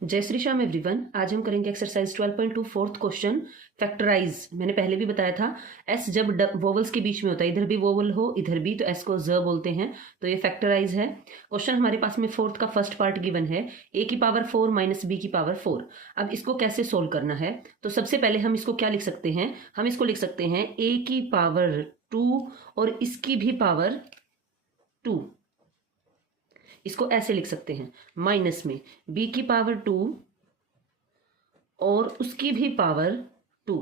जय श्री श्याम एवरीवन। आज हम करेंगे एक्सरसाइज 12.2 फोर्थ क्वेश्चन फैक्टराइज। मैंने पहले भी बताया था एस जब वोवल्स के बीच में होता है, इधर भी वोवल हो इधर भी, तो एस को ज बोलते हैं, तो ये फैक्टराइज है। क्वेश्चन हमारे पास में फोर्थ का फर्स्ट पार्ट गिवन है, ए की पावर 4 माइनस बी की पावर 4। अब इसको कैसे सोल्व करना है, तो सबसे पहले हम इसको क्या लिख सकते हैं, हम इसको लिख सकते हैं ए की पावर 2 और इसकी भी पावर 2, इसको ऐसे लिख सकते हैं, माइनस में b की पावर 2 और उसकी भी पावर 2।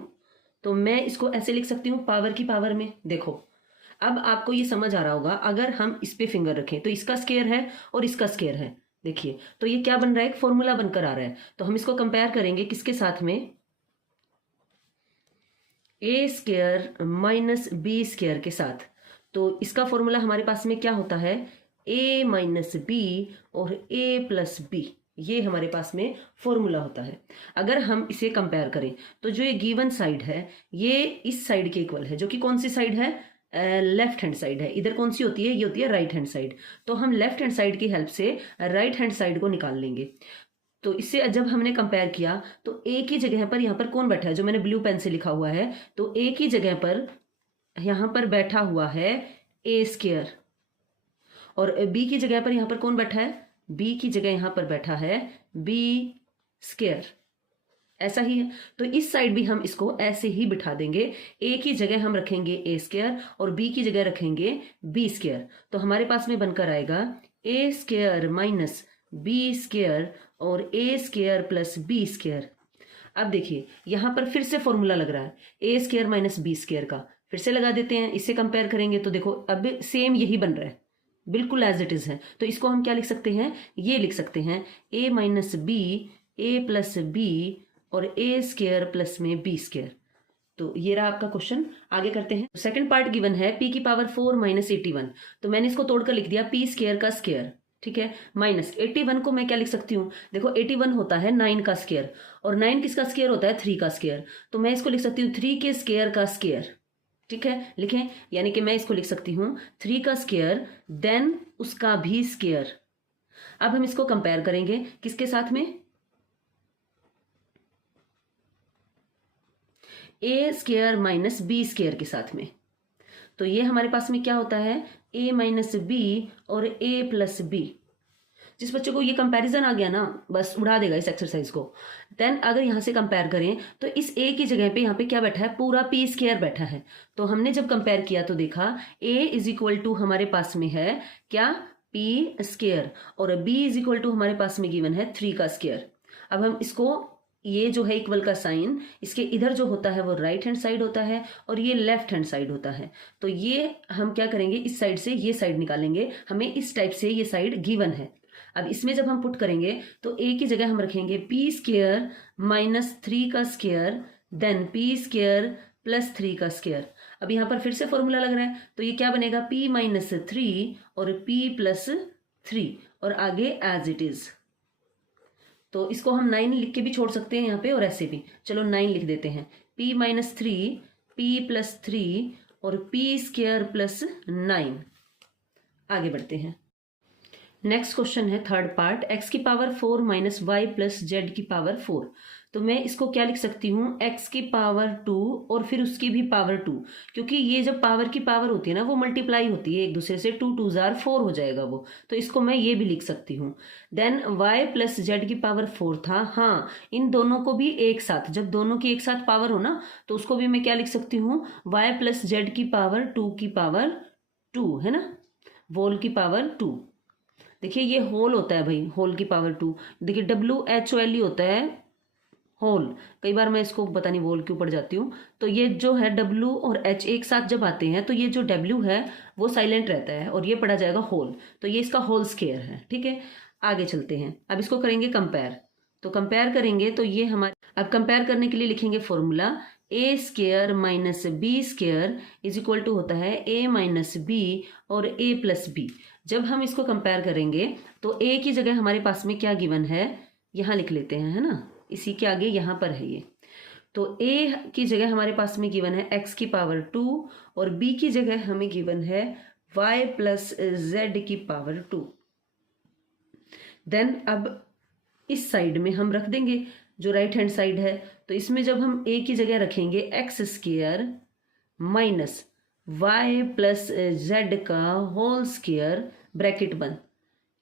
तो मैं इसको ऐसे लिख सकती हूं पावर की पावर में। देखो अब आपको ये समझ आ रहा होगा, अगर हम इस पे फिंगर रखें तो इसका स्क्वायर है और इसका स्क्वायर है, देखिए तो ये क्या बन रहा है, एक फॉर्मूला बनकर आ रहा है। तो हम इसको कंपेयर करेंगे किसके साथ में, ए स्क्वायर माइनस बी स्क्वायर के साथ। तो इसका फॉर्मूला हमारे पास में क्या होता है, a माइनस बी और a प्लस बी, ये हमारे पास में फॉर्मूला होता है। अगर हम इसे कंपेयर करें तो जो ये गिवन साइड है ये इस साइड के इक्वल है, जो कि कौन सी साइड है, लेफ्ट हैंड साइड है। इधर कौन सी होती है, ये होती है राइट हैंड साइड। तो हम लेफ्ट हैंड साइड की हेल्प से राइट हैंड साइड को निकाल लेंगे। तो इससे जब हमने कंपेयर किया तो ए की जगह पर यहाँ पर कौन बैठा है, जो मैंने ब्लू पेन से लिखा हुआ है, तो ए की जगह पर यहाँ पर बैठा हुआ है ए स्क्वायर, और b की जगह पर यहां पर कौन बैठा है, b की जगह यहां पर बैठा है b स्क्वायर, ऐसा ही है। तो इस साइड भी हम इसको ऐसे ही बिठा देंगे, a की जगह हम रखेंगे a स्क्वायर और b की जगह रखेंगे b स्क्वायर। तो हमारे पास में बनकर आएगा a square minus b square और a square plus b square. अब देखिए यहां पर फिर से फॉर्मूला लग रहा है a square minus b square का, फिर से लगा देते हैं, इससे कंपेयर करेंगे तो देखो अब सेम यही बन रहा है, बिल्कुल एज इट इज है। तो इसको हम क्या लिख सकते हैं, ये लिख सकते हैं a minus B A plus B और ए स्क्वायर प्लस में बी स्क्वायर। तो ये रहा आपका क्वेश्चन। आगे करते हैं। सेकंड पार्ट गिवन है p की पावर 4 माइनस 81। तो मैंने इसको तोड़कर लिख दिया p स्क्वायर का स्क्वायर, ठीक है, माइनस 81 को मैं क्या लिख सकती हूँ, देखो 81 होता है 9 का स्क्वायर और 9 किसका स्क्वायर होता है, 3 का स्क्वायर। तो मैं इसको लिख सकती हूँ 3 के स्क्वायर का स्क्वायर, ठीक है, लिखें, यानी कि मैं इसको लिख सकती हूं 3 का स्क्वायर देन उसका भी स्क्वायर। अब हम इसको कंपेयर करेंगे किसके साथ में, ए स्क्वायर माइनस बी स्क्वायर के साथ में। तो ये हमारे पास में क्या होता है, a माइनस बी और a प्लस बी। जिस बच्चे को ये कंपैरिजन आ गया ना, बस उड़ा देगा इस एक्सरसाइज को। देन अगर यहां से कंपेयर करें तो इस a की जगह पे यहाँ पे क्या बैठा है, पूरा p स्क्वायर बैठा है। तो हमने जब कंपेयर किया तो देखा a इज इक्वल टू हमारे पास में है क्या, p स्क्वायर, और b इज इक्वल टू हमारे पास में गिवन है 3 का स्क्वायर। अब हम इसको, ये जो है इक्वल का साइन, इसके इधर जो होता है वो राइट हैंड साइड होता है और ये लेफ्ट हैंड साइड होता है। तो ये हम क्या करेंगे, इस साइड से ये साइड निकालेंगे, हमें इस टाइप से ये साइड गिवन है। अब इसमें जब हम पुट करेंगे तो a की जगह हम रखेंगे p स्क्वायर माइनस 3 का square then p square plus 3 का स्क्वायर। अब यहाँ पर फिर से फॉर्मूला लग रहा है, तो ये क्या बनेगा, p माइनस 3 और p प्लस 3 और आगे एज इट इज। तो इसको हम 9 लिख के भी छोड़ सकते हैं यहाँ पे और ऐसे भी, चलो 9 लिख देते हैं, p माइनस 3 p प्लस 3 और p स्क्वायर प्लस 9। आगे बढ़ते हैं। नेक्स्ट क्वेश्चन है थर्ड पार्ट, x की power 4 minus Y plus Z की पावर 4। तो मैं इसको क्या लिख सकती हूँ, x की पावर 2 और फिर उसकी भी पावर 2, क्योंकि ये जब पावर की पावर होती है ना वो मल्टीप्लाई होती है एक दूसरे से, 2 2 जार 4 हो जाएगा वो, तो इसको मैं ये भी लिख सकती हूँ। देन y प्लस जेड की पावर 4 था, हाँ इन दोनों को भी एक साथ, जब दोनों की एक साथ पावर हो ना तो उसको भी मैं क्या लिख सकती हूँ, y प्लस जेड की पावर 2 की पावर 2, है ना, वोल की पावर 2। देखिए ये होल होता है भाई, होल की पावर 2, देखिए WHOLE होता है होल, कई बार मैं इसको पता नहीं वोल क्यों पढ़ जाती हूँ। तो ये जो है W और H एक साथ जब आते हैं तो ये जो W है वो साइलेंट रहता है और ये पढ़ा जाएगा होल, तो ये इसका होल स्क्वायर है, ठीक है। आगे चलते हैं, अब इसको करेंगे कंपेयर। तो कंपेयर करेंगे तो ये हमारे, अब कंपेयर करने के लिए लिखेंगे formula a square minus B square is equal to होता है a माइनस बी और a प्लस बी। जब हम इसको कंपेयर करेंगे तो a की जगह हमारे पास में क्या गिवन है, यहाँ लिख लेते हैं, है ना, इसी के आगे यहाँ पर है ये। तो a की जगह हमारे पास में गिवन है x की पावर 2 और b की जगह हमें गिवन है y प्लस z की पावर 2। देन अब इस साइड में हम रख देंगे जो राइट हैंड साइड है। तो इसमें जब हम a की जगह रखेंगे X square minus Y plus Z का होल स्क्वायर ब्रैकेट बंद,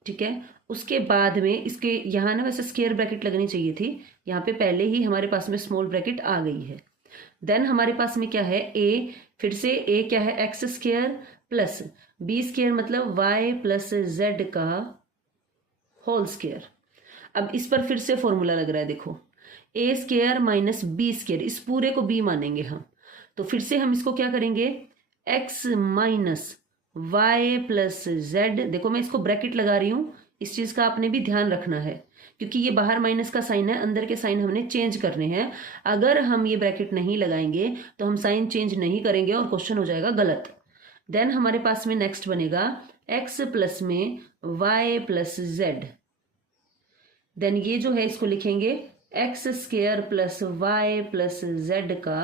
ठीक है। उसके बाद में इसके यहाँ ना वैसे स्क्वायर ब्रैकेट लगनी चाहिए थी, यहाँ पे पहले ही हमारे पास में स्मॉल ब्रैकेट आ गई है। देन हमारे पास में क्या है a, फिर से a क्या है X square plus B square मतलब y प्लस जेड का होल स्क्वायर। अब इस पर फिर से फॉर्मूला लग रहा है, देखो a square minus B square, इस पूरे को b मानेंगे हम। तो फिर से हम इसको क्या करेंगे x minus Y plus Z, देखो मैं इसको ब्रैकेट लगा रही हूँ, इस चीज का आपने भी ध्यान रखना है क्योंकि ये बाहर माइनस का साइन है, अंदर के साइन हमने चेंज करने हैं। अगर हम ये ब्रैकेट नहीं लगाएंगे तो हम साइन चेंज नहीं करेंगे और क्वेश्चन हो जाएगा गलत। देन हमारे पास में नेक्स्ट बनेगा x प्लस में y प्लस जेड। देन ये जो है इसको लिखेंगे X square plus Y plus Z का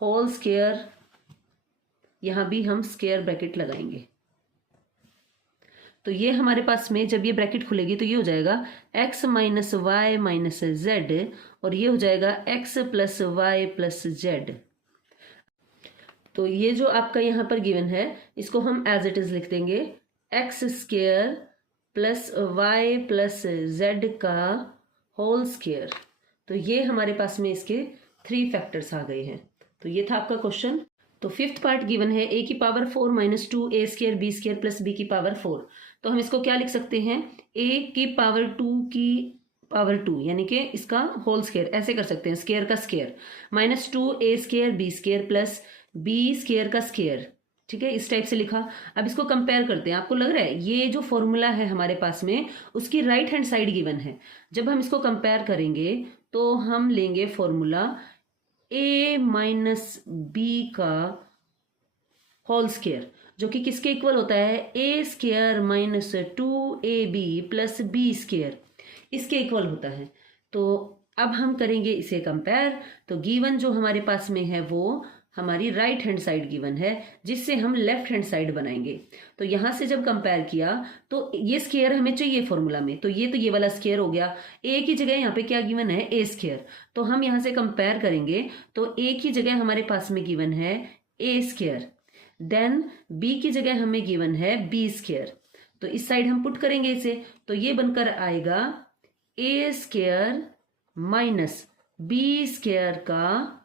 होल स्क्वायर, यहां भी हम स्क्वायर ब्रैकेट लगाएंगे। तो ये हमारे पास में जब ये ब्रैकेट खुलेगी तो ये हो जाएगा x minus Y minus Z और ये हो जाएगा x plus Y plus Z. तो ये जो आपका यहाँ पर गिवन है इसको हम एज इट इज लिख देंगे X square plus Y plus Z का होल स्क्वायर। तो ये हमारे पास में इसके 3 फैक्टर्स आ गए हैं। तो ये था आपका क्वेश्चन। तो 5th पार्ट गिवन है a की power 4 minus 2 a square B square plus b की पावर 4। तो हम इसको क्या लिख सकते हैं a की पावर 2 की पावर 2 यानी कि इसका होल स्क्वायर, ऐसे कर सकते हैं स्क्वायर का square, minus 2 a square B square plus b square का स्क्वायर, ठीक है, इस टाइप से लिखा। अब इसको कंपेयर करते हैं। आपको लग रहा है ये जो फॉर्मूला है हमारे पास में उसकी राइट हैंड साइड गिवन है। जब हम इसको कंपेयर करेंगे तो हम लेंगे फॉर्मूला a माइनस बी का होल स्क्वायर जो कि किसके इक्वल होता है a square minus 2ab plus b square, इसके इक्वल होता है। तो अब हम करेंगे इसे कंपेयर। तो गिवन जो हमारे पास में है वो हमारी राइट हैंड साइड गिवन है जिससे हम लेफ्ट हैंड साइड बनाएंगे। तो यहां से जब कंपेयर किया तो ये स्क्वायर हमें चाहिए फॉर्मूला में, तो ये वाला स्क्वायर हो गया। a की जगह यहाँ पे क्या गिवन है a स्क्वायर, तो हम यहां से कंपेयर करेंगे तो a की जगह हमारे पास में गिवन है a स्क्वायर, देन b की जगह हमें गिवन है b स्क्वायर। तो इस साइड हम पुट करेंगे इसे, तो ये बनकर आएगा a square minus b square का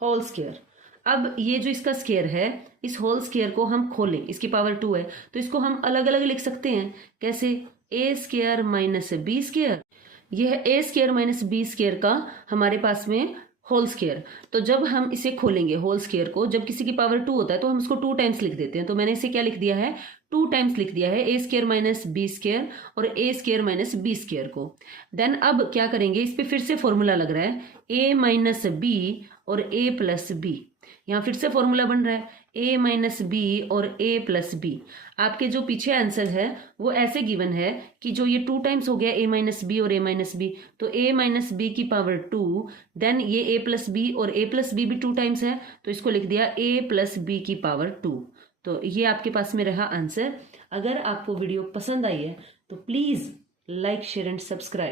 होल स्क्वायर। अब ये जो इसका स्क्वायर है इस होल स्क्वायर को हम खोलें, इसकी पावर 2 है तो इसको हम अलग अलग लिख सकते हैं। कैसे a square minus B square, यह है a square minus B square का हमारे पास में होल स्क्वायर। तो जब हम इसे खोलेंगे होल स्क्वायर को, जब किसी की पावर 2 होता है तो हम इसको 2 टाइम्स लिख देते हैं। तो मैंने इसे क्या लिख दिया है 2 टाइम्स लिख दिया है, a square minus B square और a square minus B square को। देन अब क्या करेंगे, इस पे फिर से फॉर्मूला लग रहा है a माइनस बी और a प्लस बी। यहाँ फिर से फॉर्मूला बन रहा है a माइनस बी और a प्लस बी। आपके जो पीछे आंसर है वो ऐसे गिवन है कि जो ये 2 टाइम्स हो गया a माइनस बी और a माइनस बी, तो a माइनस बी की पावर 2, देन ये a प्लस बी और a प्लस बी भी 2 टाइम्स है तो इसको लिख दिया a प्लस बी की पावर 2। तो ये आपके पास में रहा आंसर। अगर आपको वीडियो पसंद आई है तो please like share and subscribe.